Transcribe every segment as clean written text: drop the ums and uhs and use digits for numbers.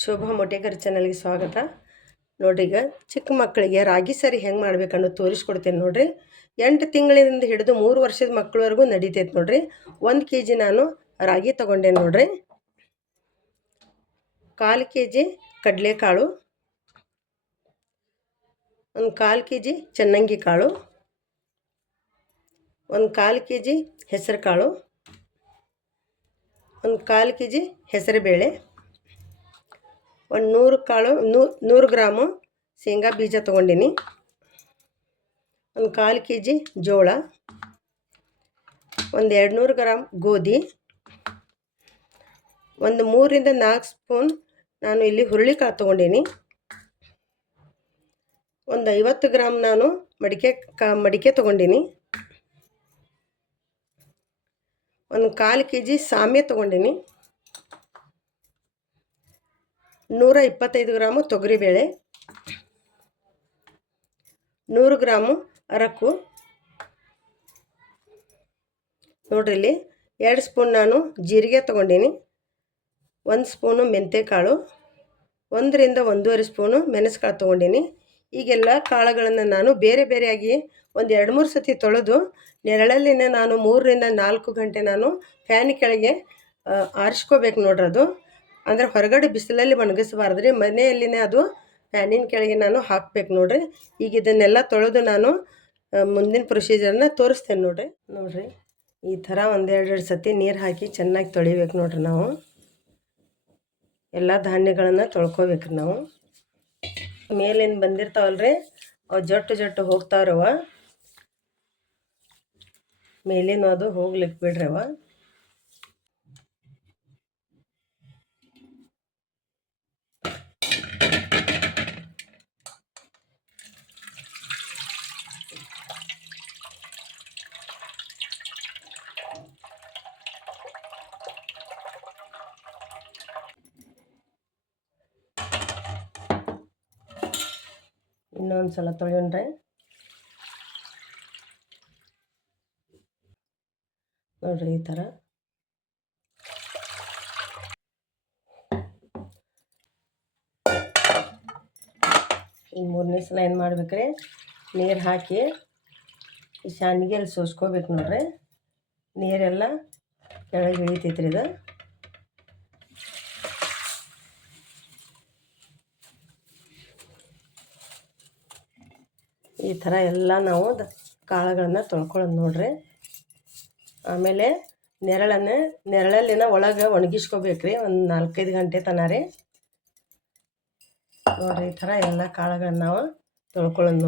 ಶೋಭಾ ಮೊಟೇಕರ್ ಚಾನಲ್ಗೆ ಸ್ವಾಗತ. ನೋಡ್ರಿ, ಈಗ ಚಿಕ್ಕ ಮಕ್ಕಳಿಗೆ ರಾಗಿ ಸರಿ ಹೆಂಗೆ ಮಾಡ್ಬೇಕನ್ನೋದು ತೋರಿಸ್ಕೊಡ್ತೇನೆ ನೋಡ್ರಿ. 8 ತಿಂಗಳಿಂದ ಹಿಡಿದು 3 ವರ್ಷದ ಮಕ್ಕಳವರೆಗೂ ನಡೀತೈತೆ ನೋಡ್ರಿ. 1 kg ನಾನು ರಾಗಿ ತೊಗೊಂಡೆ ನೋಡ್ರಿ. 1/4 kg ಕಡಲೆಕಾಳು, 1/4 kg ಚನ್ನಂಗಿ ಕಾಳು, 1/4 kg ಹೆಸರು ಕಾಳು, 1/4 kg ಹೆಸರುಬೇಳೆ, 100 ಗ್ರಾಮು ಶೇಂಗಾ ಬೀಜ ತೊಗೊಂಡಿನಿ, 1/4 kg ಜೋಳ, 200 ಗ್ರಾಮ್ ಗೋಧಿ, 3 ರಿಂದ 4 ಸ್ಪೂನ್ ನಾನು ಇಲ್ಲಿ ಹುರುಳಿಕಾಳು ತೊಗೊಂಡಿನಿ, 50 ಗ್ರಾಮ್ ನಾನು ಮಡಿಕೆ ತೊಗೊಂಡಿನಿ, 1/4 kg ಸಾಮೆ ತೊಗೊಂಡಿನಿ, 125 ಗ್ರಾಮು ತೊಗರಿಬೇಳೆ, 100 ಗ್ರಾಮು ಅರಕು ನೋಡ್ರಿ. ಇಲ್ಲಿ 2 ಸ್ಪೂನ್ ನಾನು ಜೀರಿಗೆ ತೊಗೊಂಡಿನಿ, 1 ಸ್ಪೂನು ಮೆಂತ್ಯಕಾಳು, 1 ರಿಂದ 1.5 ಸ್ಪೂನು ಮೆಣಸುಕಾಳು ತೊಗೊಂಡಿನಿ. ಈಗೆಲ್ಲ ಕಾಳುಗಳನ್ನು ನಾನು ಬೇರೆ ಬೇರೆಯಾಗಿ 2-3 ಸತಿ ತೊಳೆದು ನೆರಳಲ್ಲಿನೇ ನಾನು 3 ರಿಂದ 4 ಗಂಟೆ ನಾನು ಫ್ಯಾನ್ ಕೆಳಗೆ ಆರಿಸ್ಕೋಬೇಕು ನೋಡ್ರಿ. ಅದು ಅಂದರೆ ಹೊರಗಡೆ ಬಿಸಿಲಲ್ಲಿ ಒಣಗಿಸಬಾರ್ದ್ರಿ, ಮನೆಯಲ್ಲಿನೇ ಅದು ಫ್ಯಾನಿನ ಕೆಳಗೆ ನಾನು ಹಾಕ್ಬೇಕು ನೋಡ್ರಿ. ಈಗ ಇದನ್ನೆಲ್ಲ ತೊಳೆದು ನಾನು ಮುಂದಿನ ಪ್ರೊಸೀಜರ್ನ ತೋರಿಸ್ತೇನೆ ನೋಡ್ರಿ. ಈ ಥರ 1-2 ಸತಿ ನೀರು ಹಾಕಿ ಚೆನ್ನಾಗಿ ತೊಳಿಬೇಕು ನೋಡ್ರಿ. ನಾವು ಎಲ್ಲ ಧಾನ್ಯಗಳನ್ನು ತೊಳ್ಕೊಬೇಕ್ರಿ. ನಾವು ಮೇಲಿಂದ ಬಂದಿರ್ತಾವಲ್ರಿ, ಅವು ಜೊಟ್ಟು ಹೋಗ್ತಾವ್ರವ, ಮೇಲಿನ ಅದು ಹೋಗ್ಲಿಕ್ಕೆ ಬಿಡ್ರಿ. ಅವ ಇನ್ನೊಂದು ಸಲ ತೊಳೆಯೋಣ್ರಿ ನೋಡ್ರಿ. ಈ ಥರ ಈ 3ನೇ ಸಲ ಏನು ಮಾಡ್ಬೇಕ್ರಿ, ನೀರು ಹಾಕಿ ಈ ಶಾನಿಗೆಲ್ಲಿ ಸೋಸ್ಕೋಬೇಕು ನೋಡ್ರಿ. ನೀರೆಲ್ಲ ಕೆಳಗೆ ಇಳಿತೈತ್ರಿ. ಇದು ಈ ಥರ ಎಲ್ಲ ನಾವು ಕಾಳುಗಳನ್ನು ತೊಳ್ಕೊಳ್ಳೋದು ನೋಡ್ರಿ. ಆಮೇಲೆ ನೆರಳಲ್ಲಿನ ಒಳಗೆ ಒಣಗಿಸ್ಕೋಬೇಕ್ರಿ, ಒಂದು 4-5 ಗಂಟೆ ತನಕ ರೀ ನೋಡ್ರಿ. ಈ ಥರ ಎಲ್ಲ ಕಾಳುಗಳನ್ನು ನಾವು ತೊಳ್ಕೊಳ್ಳೋದು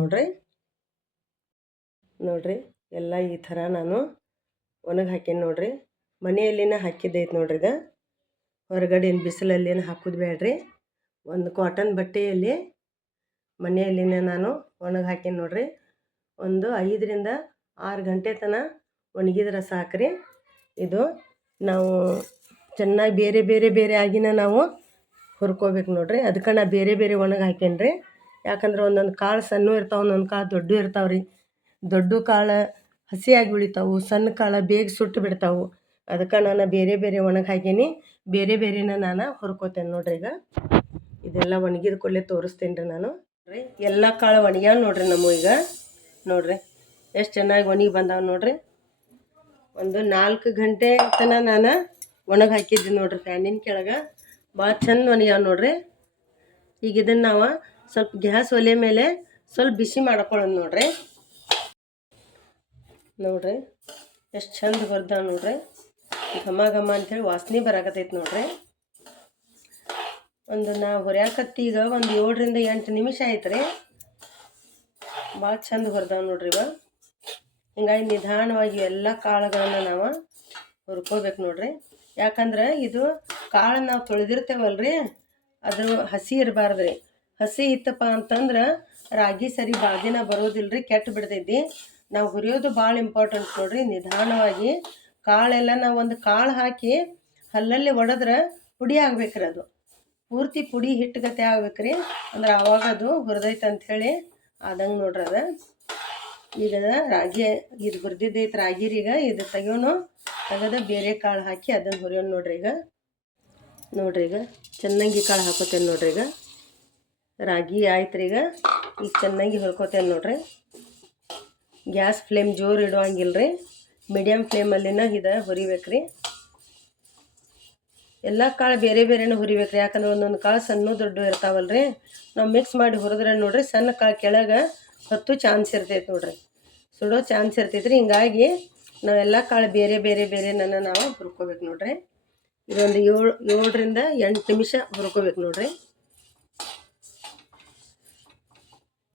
ನೋಡ್ರಿ. ಎಲ್ಲ ಈ ಥರ ನಾನು ಒಣಗಿ ಹಾಕೀನಿ ನೋಡ್ರಿ. ಮನೆಯಲ್ಲಿನ ಹಾಕಿದ್ದೈತೆ ನೋಡ್ರಿ. ಇದು ಹೊರಗಡೆ ಬಿಸಿಲಲ್ಲಿನ ಹಾಕೋದು ಬೇಡ್ರಿ. ಒಂದು ಕಾಟನ್ ಬಟ್ಟೆಯಲ್ಲಿ ಮನೆಯಲ್ಲಿನೇ ನಾನು ಒಣಗಿ ಹಾಕೀನಿ ನೋಡ್ರಿ. ಒಂದು 5 ರಿಂದ 6 ಗಂಟೆ ತನಕ ಒಣಗಿದ್ರೆ ಸಾಕ್ರಿ. ಇದು ನಾವು ಚೆನ್ನಾಗಿ ಬೇರೆ ಆಗಿನ ನಾವು ಹುರ್ಕೋಬೇಕು ನೋಡ್ರಿ. ಅದಕ್ಕೆ ನಾ ಬೇರೆ ಒಣಗಿ ಹಾಕೇನಿ ರೀ. ಯಾಕಂದ್ರೆ ಒಂದೊಂದು ಕಾಳು ಸಣ್ಣ ಇರ್ತಾವೆ, ಒಂದೊಂದು ಕಾಳು ದೊಡ್ಡ ಇರ್ತಾವೆ ರೀ. ದೊಡ್ಡ ಕಾಳು ಹಸಿಯಾಗಿ ಉಳಿತಾವೆ, ಸಣ್ಣ ಕಾಳು ಬೇಗ ಸುಟ್ಟು ಬಿಡ್ತಾವೆ. ಅದಕ್ಕೆ ನಾನು ಬೇರೆ ಒಣಗಿ ಹಾಕೀನಿ. ಬೇರೆನ ನಾನು ಹುರ್ಕೋತೇನೆ ನೋಡ್ರಿ. ಈಗ ಇದೆಲ್ಲ ಒಣಗಿದ ಕೂಡಲೇ ತೋರಿಸ್ತೇನೆ ರೀ ನಾನು ರೀ. ಎಲ್ಲ ಕಾಳು ಒಣಗ್ಯಾವ ನೋಡ್ರಿ. ಈಗ ನೋಡ್ರಿ ಎಷ್ಟು ಚೆನ್ನಾಗಿ ಒಣಗಿ ಬಂದಾವ ನೋಡ್ರಿ. ಒಂದು 4 ಗಂಟೆ ತನಕ ನಾನು ಒಣಗಿ ಹಾಕಿದ್ದೆ ನೋಡ್ರಿ ಫ್ಯಾನಿನ ಕೆಳಗೆ. ಭಾಳ ಚಂದ ಒಣಗ್ಯಾವ ನೋಡ್ರಿ. ಈಗ ಇದನ್ನು ನಾವು ಸ್ವಲ್ಪ ಗ್ಯಾಸ್ ಒಲೆ ಮೇಲೆ ಸ್ವಲ್ಪ ಬಿಸಿ ಮಾಡ್ಕೊಳ್ಳೋದು ನೋಡ್ರಿ. ಎಷ್ಟು ಚಂದ ಬರ್ದಾವ ನೋಡ್ರಿ. ಘಮ ಅಂಥೇಳಿ ವಾಸನೆ ಬರಾಕತ್ತೈತೆ ನೋಡ್ರಿ. ನಾ ಹುರಿಯಾಕತ್ತಿ ಈಗ ಒಂದು 7 ರಿಂದ 8 ನಿಮಿಷ ಆಯ್ತು ರೀ. ಭಾಳ ಚಂದ ಬರ್ದಾವ ನೋಡ್ರಿ. ಹಿಂಗಾಗಿ ನಿಧಾನವಾಗಿ ಎಲ್ಲ ಕಾಳುಗಳನ್ನು ನಾವು ಹುರ್ಕೋಬೇಕು ನೋಡ್ರಿ. ಯಾಕಂದ್ರೆ ಇದು ಕಾಳು ನಾವು ತೊಳೆದಿರ್ತೇವಲ್ರಿ, ಅದು ಹಸಿ ಇರಬಾರ್ದು ರೀ. ಹಸಿ ಇತ್ತಪ್ಪ ಅಂತಂದ್ರೆ ರಾಗಿ ಸರಿ ಭಾಳ ದಿನ ಬರೋದಿಲ್ರಿ, ಕೆಟ್ಟು ಬಿಡ್ತೈತಿ. ನಾವು ಹುರಿಯೋದು ಭಾಳ ಇಂಪಾರ್ಟೆಂಟ್ ನೋಡ್ರಿ. ನಿಧಾನವಾಗಿ ಕಾಳೆಲ್ಲ ನಾವು ಒಂದು ಕಾಳು ಹಾಕಿ ಹಲ್ಲಲ್ಲಿ ಒಡೆದ್ರೆ ಪುಡಿ ಆಗ್ಬೇಕ್ರಿ. ಅದು ಪೂರ್ತಿ ಪುಡಿ ಹಿಟ್ಟುಗತೆ ಆಗ್ಬೇಕ್ರಿ. ಅಂದ್ರೆ ಆವಾಗ ಅದು ಹುರಿದೈತೆ ಅಂಥೇಳಿ ಆದಂಗೆ ನೋಡ್ರಿ. ಅದು ಈಗ ರಾಗಿ ಇದು ಹುರಿದಿದ್ದೈತೆ ರಾಗಿರೀಗ ಇದು ತೆಗೆದು ಬೇರೆ ಕಾಳು ಹಾಕಿ ಅದನ್ನು ಹುರಿಯೋಣ ನೋಡ್ರಿ. ಈಗ ನೋಡ್ರಿ ಈಗ ಚೆನ್ನಾಗಿ ಕಾಳು ಹಾಕೋತೇನೆ ನೋಡ್ರಿ. ಈಗ ರಾಗಿ ಆಯ್ತು ರೀ. ಈಗ ಚೆನ್ನಾಗಿ ಹುರ್ಕೋತೇನೆ ನೋಡ್ರಿ. ಗ್ಯಾಸ್ ಫ್ಲೇಮ್ ಜೋರು ಇಡುವಂಗಿಲ್ಲ ರೀ, ಮೀಡಿಯಮ್ ಫ್ಲೇಮಲ್ಲಿನ ಇದು ಹುರಿಬೇಕು ರೀ. ಎಲ್ಲ ಕಾಳು ಬೇರೆ ಬೇರೆನೇ ಹುರಿಬೇಕು ರೀ, ಯಾಕಂದ್ರೆ ಒಂದೊಂದು ಕಾಳು ಸಣ್ಣ ದೊಡ್ಡ ಇರ್ತಾವಲ್ಲ ರೀ. ನಾವು ಮಿಕ್ಸ್ ಮಾಡಿ ಹುರಿದ್ರೆ ನೋಡ್ರಿ ಸಣ್ಣ ಕಾಳು ಕೆಳಗೆ ಹೊತ್ತು ಚಾನ್ಸ್ ಇರ್ತೈತೆ ನೋಡ್ರಿ, ಸುಡೋ ಚಾನ್ಸ್ ಇರ್ತೈತೆ ರೀ. ಹಿಂಗಾಗಿ ನಾವೆಲ್ಲ ಕಾಳು ಬೇರೆ ಬೇರೆ ಬೇರೆನ ನಾವು ಹುರ್ಕೋಬೇಕು ನೋಡ್ರಿ. ಇದೊಂದು 7ರಿಂದ 8 ನಿಮಿಷ ಹುರ್ಕೋಬೇಕು ನೋಡ್ರಿ.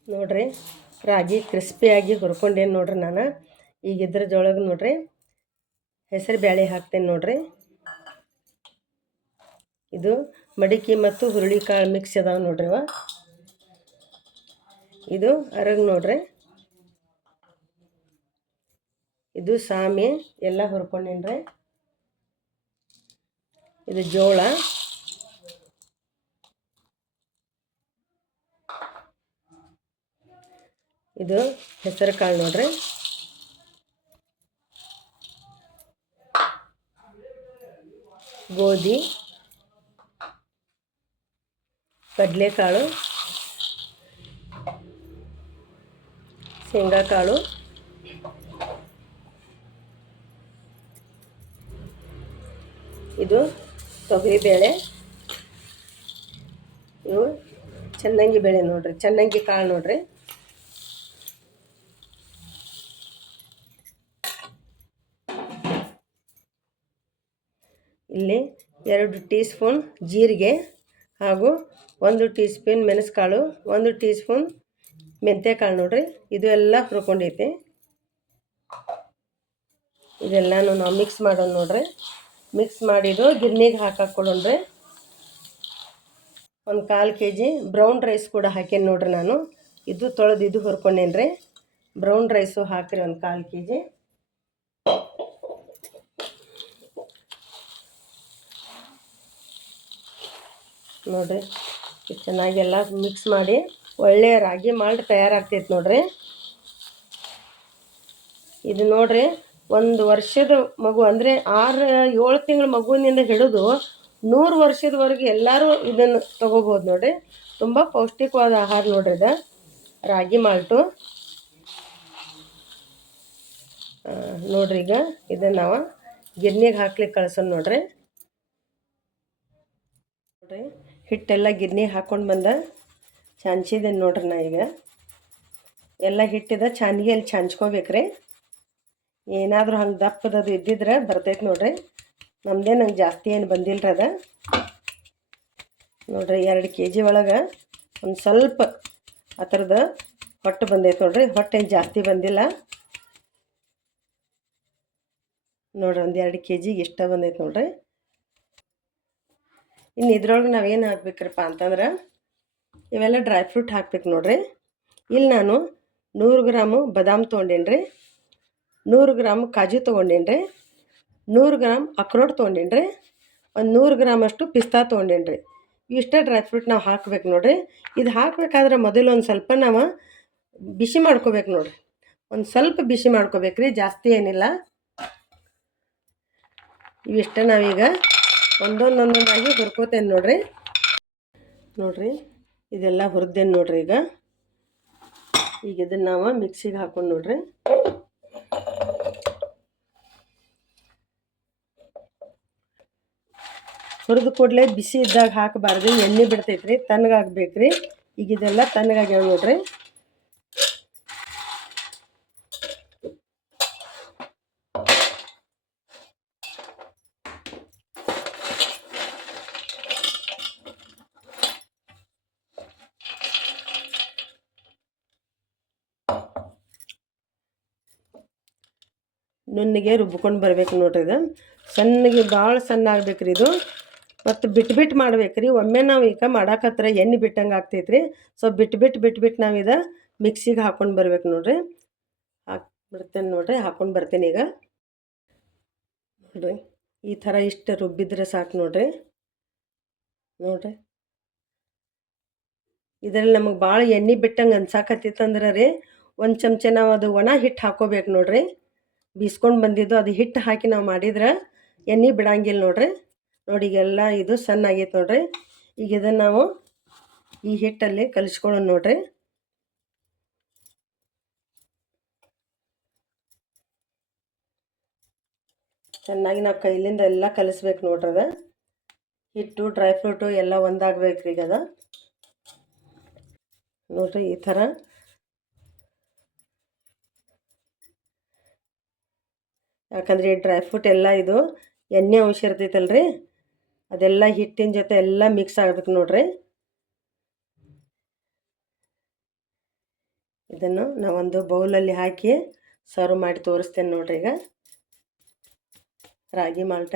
ನೋಡ್ರಿ ರಾಗಿ ಕ್ರಿಸ್ಪಿಯಾಗಿ ಹುರ್ಕೊಂಡೇನು ನೋಡ್ರಿ ನಾನು. ಈಗ ಇದ್ರ ಜೊಳಗೆ ನೋಡ್ರಿ ಹೆಸರು ಬೇಳೆ ಹಾಕ್ತೇನೆ ನೋಡ್ರಿ. ಇದು ಮಡಿಕೆ ಮತ್ತು ಹುರುಳಿಕಾಳು ಮಿಕ್ಸ್ ಅದಾವೆ ನೋಡ್ರಿ. ಇದು ಅರಗ್ ನೋಡ್ರಿ. ಇದು ಸಾಮೆ ಎಲ್ಲ ಹುರ್ಕೊಂಡೇನ್ರಿ. ಇದು ಜೋಳ, ಇದು ಹೆಸರು ಕಾಳು ನೋಡ್ರಿ. ಗೋಧಿ, ಕಡಲೆಕಾಳು, ಶೇಂಗಾಕಾಳು, ಇದು ತೊಗರಿಬೇಳೆ, ಇವು ಚೆನ್ನಾಗಿ ಬೇಳೆ ನೋಡ್ರಿ, ಚೆನ್ನಾಗಿ ಕಾಳು ನೋಡ್ರಿ. ಇಲ್ಲಿ 2 ಟೀ ಸ್ಪೂನ್ ಜೀರಿಗೆ ಹಾಗೂ 1 ಟೀ ಸ್ಪೂನ್ ಮೆಣಸುಕಾಳು, 1 ಟೀ ಸ್ಪೂನ್ ಮೆಂತ್ಯಕಾಳು ನೋಡ್ರಿ. ಇದು ಎಲ್ಲ ಹುರ್ಕೊಂಡೈತಿ. ಇದೆಲ್ಲನೂ ನಾವು ಮಿಕ್ಸ್ ಮಾಡೋಣ ನೋಡ್ರಿ. ಮಿಕ್ಸ್ ಮಾಡಿದ್ದು ಗಿರ್ನಿಗೆ ಹಾಕಾಕೊಡೋಣ್ರಿ. 1/4 kg ಬ್ರೌನ್ ರೈಸ್ ಕೂಡ ಹಾಕೇನಿ ನೋಡ್ರಿ ನಾನು. ಇದು ತೊಳೆದು ಇದು ಹುರ್ಕೊಂಡೇನಿ ರೀ. ಬ್ರೌನ್ ರೈಸು ಹಾಕಿರಿ 1/4 kg. ನೋಡ್ರಿ ಚೆನ್ನಾಗೆಲ್ಲ ಮಿಕ್ಸ್ ಮಾಡಿ ಒಳ್ಳೆಯ ರಾಗಿ ಮಾಲ್ಟ್ ತಯಾರಾಗ್ತೈತೆ ನೋಡ್ರಿ. ಇದು ನೋಡ್ರಿ 1 ವರ್ಷದ ಮಗು ಅಂದರೆ 6-7 ತಿಂಗಳ ಮಗುವಿನಿಂದ ಹಿಡಿದು 100 ವರ್ಷದವರೆಗೆ ಎಲ್ಲರೂ ಇದನ್ನು ತೊಗೋಬೋದು ನೋಡ್ರಿ. ತುಂಬ ಪೌಷ್ಟಿಕವಾದ ಆಹಾರ ನೋಡ್ರಿ ಇದು ರಾಗಿ ಮಾಲ್ಟು. ನೋಡ್ರಿ ಈಗ ಇದನ್ನು ನಾವು ಗಿರ್ನಿಗೆ ಹಾಕ್ಲಿಕ್ಕೆ ಕಳ್ಸೋಣ ನೋಡ್ರಿ. ನೋಡ್ರಿ ಹಿಟ್ಟೆಲ್ಲ ಗಿರ್ನಿಗೆ ಹಾಕ್ಕೊಂಡು ಬಂದ ಚಾನ್ಚಿದ್ದೇನೆ ನೋಡ್ರಿ. ನಾ ಈಗ ಎಲ್ಲ ಹಿಟ್ಟಿದ ಚಾನ್ಗಿಯಲ್ಲಿ ಚಾನ್ಚ್ಕೋಬೇಕ್ರಿ. ಏನಾದರೂ ಹಂಗೆ ದಪ್ಪದದು ಇದ್ದಿದ್ರೆ ಬರ್ತೈತೆ ನೋಡ್ರಿ. ನಂಗೆ ಜಾಸ್ತಿ ಏನು ಬಂದಿಲ್ಲ ರೀ ಅದ. ನೋಡ್ರಿ 2 kg ಒಳಗೆ ಒಂದು ಸ್ವಲ್ಪ ಆ ಥರದ ಹೊಟ್ಟು ಬಂದೈತೆ ನೋಡ್ರಿ. ಹೊಟ್ಟೆ ಏನು ಜಾಸ್ತಿ ಬಂದಿಲ್ಲ ನೋಡ್ರಿ. ಒಂದು 2 kg ಇಷ್ಟ ಬಂದೈತೆ ನೋಡ್ರಿ. ಇನ್ನು ಇದ್ರೊಳಗೆ ನಾವೇನು ಹಾಕ್ಬೇಕ್ರಪ್ಪ ಅಂತಂದ್ರೆ ಇವೆಲ್ಲ ಡ್ರೈ ಫ್ರೂಟ್ ಹಾಕ್ಬೇಕು ನೋಡ್ರಿ. ಇಲ್ಲಿ ನಾನು 100 ಗ್ರಾಮು ಬಾದಾಮ್ ತೊಗೊಂಡೇನಿ ರೀ, 100 ಗ್ರಾಮ್ ಕಾಜು ತೊಗೊಂಡೇನಿ ರೀ, 100 ಗ್ರಾಮ್ ಅಕ್ರೋಟ್ ತೊಗೊಂಡೇನಿ ರೀ, ಒಂದು 100 ಗ್ರಾಮಷ್ಟು ಪಿಸ್ತಾ ತೊಗೊಂಡೇನಿ ರೀ. ಇಷ್ಟೇ ಡ್ರೈ ಫ್ರೂಟ್ ನಾವು ಹಾಕ್ಬೇಕು ನೋಡ್ರಿ. ಇದು ಹಾಕಬೇಕಾದ್ರೆ ಮೊದಲು ಒಂದು ಸ್ವಲ್ಪ ನಾವು ಬಿಸಿ ಮಾಡ್ಕೋಬೇಕು ನೋಡ್ರಿ. ಒಂದು ಸ್ವಲ್ಪ ಬಿಸಿ ಮಾಡ್ಕೋಬೇಕು ರೀ, ಜಾಸ್ತಿ ಏನಿಲ್ಲ. ಇವಿಷ್ಟ ನಾವೀಗ ಒಂದೊಂದಾಗಿ ಹುರ್ಕೋತೇನೆ ನೋಡ್ರಿ. ನೋಡ್ರಿ ಇದೆಲ್ಲ ಹುರಿದೇನೆ ನೋಡ್ರಿ. ಈಗ ಇದನ್ನು ನಾವು ಮಿಕ್ಸಿಗೆ ಹಾಕೊಂಡು ನೋಡ್ರಿ. ಹುರಿದು ಕೂಡಲೇ ಬಿಸಿ ಇದ್ದಾಗ ಹಾಕಬಾರ್ದು, ಎಣ್ಣೆ ಬಿಡ್ತೈತ್ರಿ, ತಣ್ಣಗಾಗಬೇಕ್ರಿ. ಈಗ ಇದೆಲ್ಲ ತಣ್ಣಗಾಗ್ಯಾವ ನೋಡ್ರಿ. ನುಣ್ಣಗೆ ರುಬ್ಕೊಂಡು ಬರ್ಬೇಕು ನೋಡ್ರಿ. ಇದು ಸಣ್ಣಗೆ ಭಾಳ ಸಣ್ಣ ಆಗ್ಬೇಕ್ರಿ ಇದು. ಮತ್ತು ಬಿಟ್ಟು ಮಾಡ್ಬೇಕ್ರಿ. ಒಮ್ಮೆ ನಾವು ಈಗ ಮಾಡಾಕತ್ರ ಎಣ್ಣೆ ಬಿಟ್ಟಂಗೆ ಆಗ್ತೈತ್ರಿ. ಸೊ ಬಿಟ್ಟು ನಾವು ಇದು ಮಿಕ್ಸಿಗೆ ಹಾಕ್ಕೊಂಡು ಬರ್ಬೇಕು ನೋಡ್ರಿ. ಹಾಕ್ಬಿಡ್ತೇನೆ ನೋಡ್ರಿ, ಹಾಕ್ಕೊಂಡು ಬರ್ತೇನೆ ಈಗ. ನೋಡ್ರಿ ಈ ಥರ ಇಷ್ಟು ರುಬ್ಬಿದ್ರೆ ಸಾಕು ನೋಡ್ರಿ. ನೋಡ್ರಿ ಇದರಲ್ಲಿ ನಮಗೆ ಭಾಳ ಎಣ್ಣೆ ಬಿಟ್ಟಂಗೆ ಅನ್ಸಾಕತ್ತಿತ್ತಂದ್ರೆ ರೀ, ಒಂದು ಚಮಚ ನಾವು ಅದು ಒಣ ಹಿಟ್ಟು ಹಾಕ್ಕೋಬೇಕು ನೋಡ್ರಿ. ಬೀಸ್ಕೊಂಡು ಬಂದಿದ್ದು ಅದು ಹಿಟ್ಟು ಹಾಕಿ ನಾವು ಮಾಡಿದ್ರೆ ಎಣ್ಣೆ ಬಿಡಂಗಿಲ್ಲ ನೋಡ್ರಿ. ನೋಡಿ ಈಗೆಲ್ಲ ಇದು ಸಣ್ಣ ಆಗೈತೆ ನೋಡ್ರಿ. ಈಗ ಇದನ್ನು ನಾವು ಈ ಹಿಟ್ಟಲ್ಲಿ ಕಲಿಸ್ಕೊಳ್ಳೋಣ ನೋಡ್ರಿ. ಚೆನ್ನಾಗಿ ನಾವು ಕೈಲಿಂದ ಎಲ್ಲ ಕಲಿಸ್ಬೇಕು ನೋಡ್ರಿ. ಅದ ಹಿಟ್ಟು ಡ್ರೈ ಫ್ರೂಟು ಎಲ್ಲ ಒಂದಾಗಬೇಕು ರೀ. ಈಗ ನೋಡ್ರಿ ಈ ಥರ ಯಾಕಂದ್ರೆ ಈ ಡ್ರೈ ಫ್ರೂಟ್ ಎಲ್ಲ ಇದು ಎಣ್ಣೆ ಅಂಶ ಇರ್ತೈತಲ್ರಿ, ಅದೆಲ್ಲ ಹಿಟ್ಟಿನ ಜೊತೆ ಎಲ್ಲ ಮಿಕ್ಸ್ ಆಗ್ಬೇಕು ನೋಡ್ರಿ. ಇದನ್ನು ನಾವೊಂದು ಬೌಲಲ್ಲಿ ಹಾಕಿ ಸರ್ವ್ ಮಾಡಿ ತೋರಿಸ್ತೇನೆ ನೋಡ್ರಿ. ಈಗ ರಾಗಿ ಮಾಲ್ಟ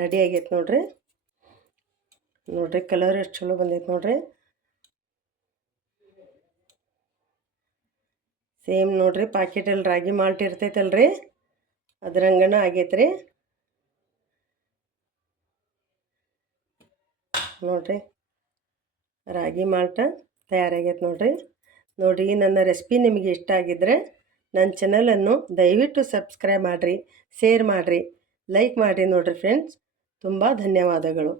ರೆಡಿ ಆಗೈತೆ ನೋಡ್ರಿ. ನೋಡ್ರಿ ಕಲರ್ ಎಷ್ಟು ಚಲೋ ಬಂದೈತೆ ನೋಡ್ರಿ. ಸೇಮ್ ನೋಡ್ರಿ ಪಾಕೆಟಲ್ಲಿ ರಾಗಿ ಮಾಲ್ಟ್ ಇರ್ತೈತಲ್ರಿ, ಅದ್ರಂಗನ ಆಗೈತ್ರಿ. ನೋಡ್ರಿ ರಾಗಿ ಮಾಲ್ಟ ತಯಾರಾಗೈತೆ ನೋಡ್ರಿ. ನೋಡಿರಿ ನನ್ನ ರೆಸಿಪಿ ನಿಮಗೆ ಇಷ್ಟ ಆಗಿದ್ದರೆ ನನ್ನ ಚಾನಲನ್ನು ದಯವಿಟ್ಟು ಸಬ್ಸ್ಕ್ರೈಬ್ ಮಾಡಿರಿ, ಶೇರ್ ಮಾಡಿರಿ, ಲೈಕ್ ಮಾಡಿರಿ ನೋಡಿರಿ ಫ್ರೆಂಡ್ಸ್. ತುಂಬ ಧನ್ಯವಾದಗಳು.